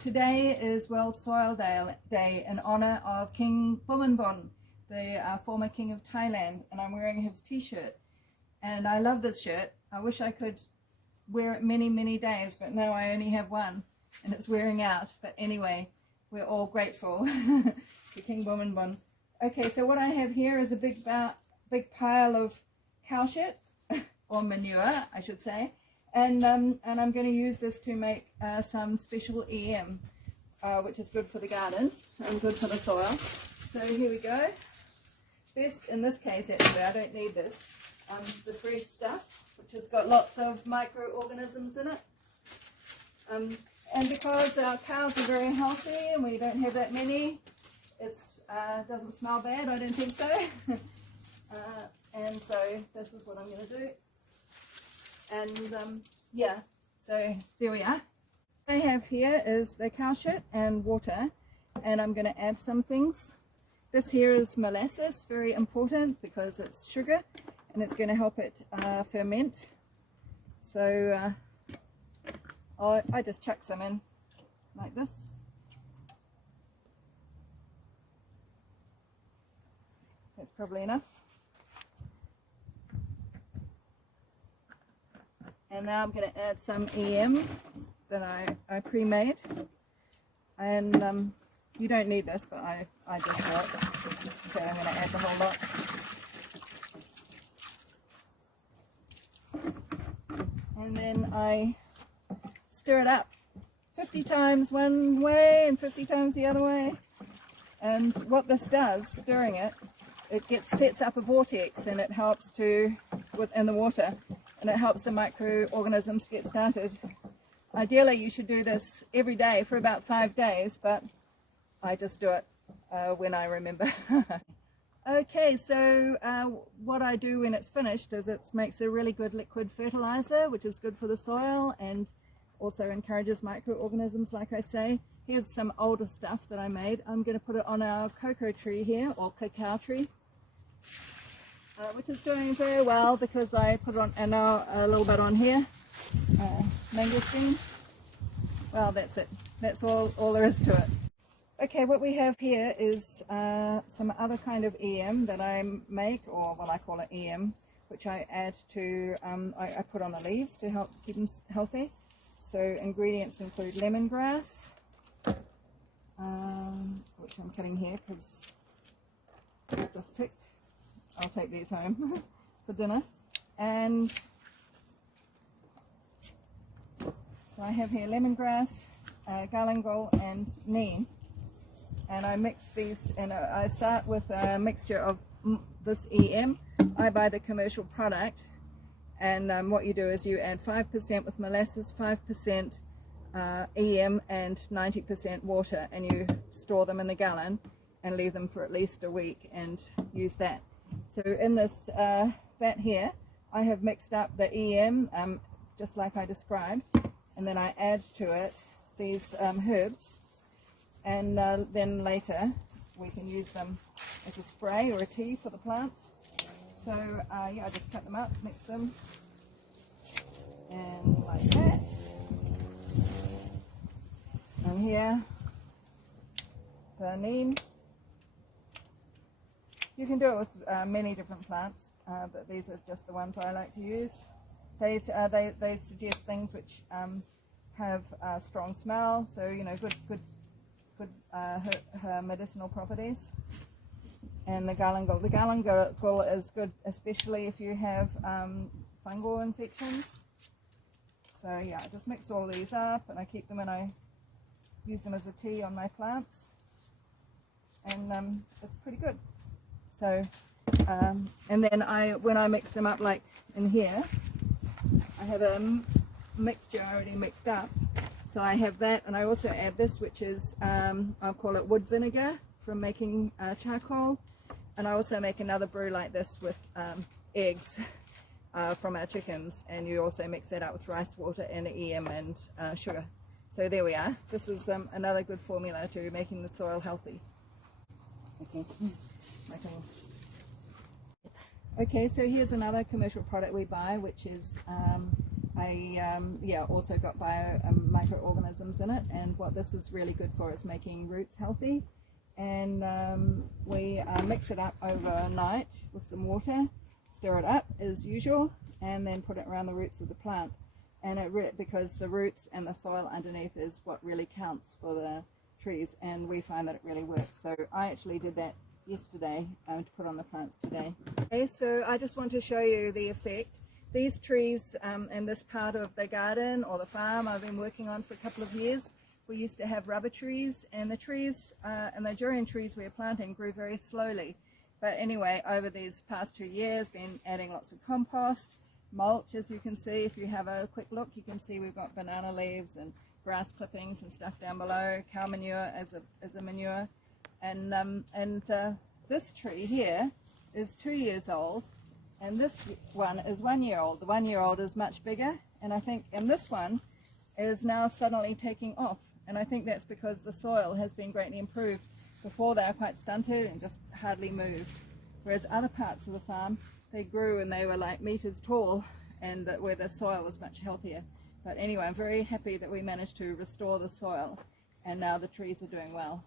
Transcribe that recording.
Today is World Soil Day in honour of King Bhumibol, the former king of Thailand, and I'm wearing his t-shirt. And I love this shirt. I wish I could wear it many days, but now I only have one and it's wearing out. But anyway, we're all grateful to King Bhumibol. Okay, so what I have here is a big pile of cow shit, or manure I should say. And I'm going to use this to make some special EM, which is good for the garden and good for the soil. So here we go. Best in this case, actually, I don't need this. The fresh stuff, which has got lots of microorganisms in it. And because our cows are very healthy and we don't have that many, it doesn't smell bad, I don't think so. And so this is what I'm going to do. And yeah, so there we are. What I have here is the cow shit and water, and I'm going to add some things. This here is molasses, very important because it's sugar and it's going to help it ferment. So I just chuck some in like this. That's probably enough. And now I'm going to add some EM that I pre-made. And you don't need this, but I just thought. Okay, I'm going to add the whole lot. And then I stir it up 50 times one way and 50 times the other way. And what this does, stirring it, sets up a vortex, and it helps in the water. And it helps the microorganisms get started. Ideally, you should do this every day for about 5 days, but I just do it when I remember. Okay, so what I do when it's finished is it makes a really good liquid fertilizer, which is good for the soil and also encourages microorganisms, like I say. Here's some older stuff that I made. I'm going to put it on our cocoa tree here, or cacao tree. Which is doing very well because I put it on, and now a little bit on here, mangosteen. Well, that's it. That's all there is to it. Okay, what we have here is some other kind of EM that I make, or what I call it EM, which I add to, I put on the leaves to help keep them healthy. So ingredients include lemongrass, which I'm cutting here because I just picked. I'll take these home for dinner. And so I have here lemongrass, galangal and neem. And I mix these, and I start with a mixture of this EM. I buy the commercial product, and what you do is you add 5% with molasses, 5% EM and 90% water, and you store them in the gallon and leave them for at least a week and use that. So in this vat here, I have mixed up the EM just like I described, and then I add to it these herbs, and then later we can use them as a spray or a tea for the plants. So yeah, I just cut them up, mix them, and like that. And here, the neem. You can do it with many different plants, but these are just the ones I like to use. They suggest things which have a strong smell, so you know, good medicinal properties. And the galangal. The galangal is good, especially if you have fungal infections. So yeah, I just mix all these up, and I keep them, and I use them as a tea on my plants, and it's pretty good. So, and then when I mix them up, like in here, I have a mixture already mixed up. So I have that, and I also add this, which is, I'll call it wood vinegar from making charcoal. And I also make another brew like this with eggs from our chickens, and you also mix that up with rice water and EM and sugar. So there we are. This is another good formula to making the soil healthy. Okay. Okay, so here's another commercial product we buy, which is I also got microorganisms in it, and what this is really good for is making roots healthy. And we mix it up overnight with some water, stir it up as usual, and then put it around the roots of the plant. And because the roots and the soil underneath is what really counts for the trees, and we find that it really works. So I actually did that yesterday to put on the plants today. Okay, so I just want to show you the effect. These trees in this part of the garden or the farm I've been working on for a couple of years, we used to have rubber trees, and the trees and the durian trees we were planting grew very slowly. But anyway, over these past 2 years, been adding lots of compost, mulch, as you can see. If you have a quick look, you can see we've got banana leaves and grass clippings and stuff down below, cow manure as a manure. And this tree here is 2 years old, and this one is 1 year old. The 1 year old is much bigger, and I think, and this one is now suddenly taking off. And I think that's because the soil has been greatly improved. Before they were quite stunted and just hardly moved. Whereas other parts of the farm, they grew and they were like meters tall, and where the soil was much healthier. But anyway, I'm very happy that we managed to restore the soil, and now the trees are doing well.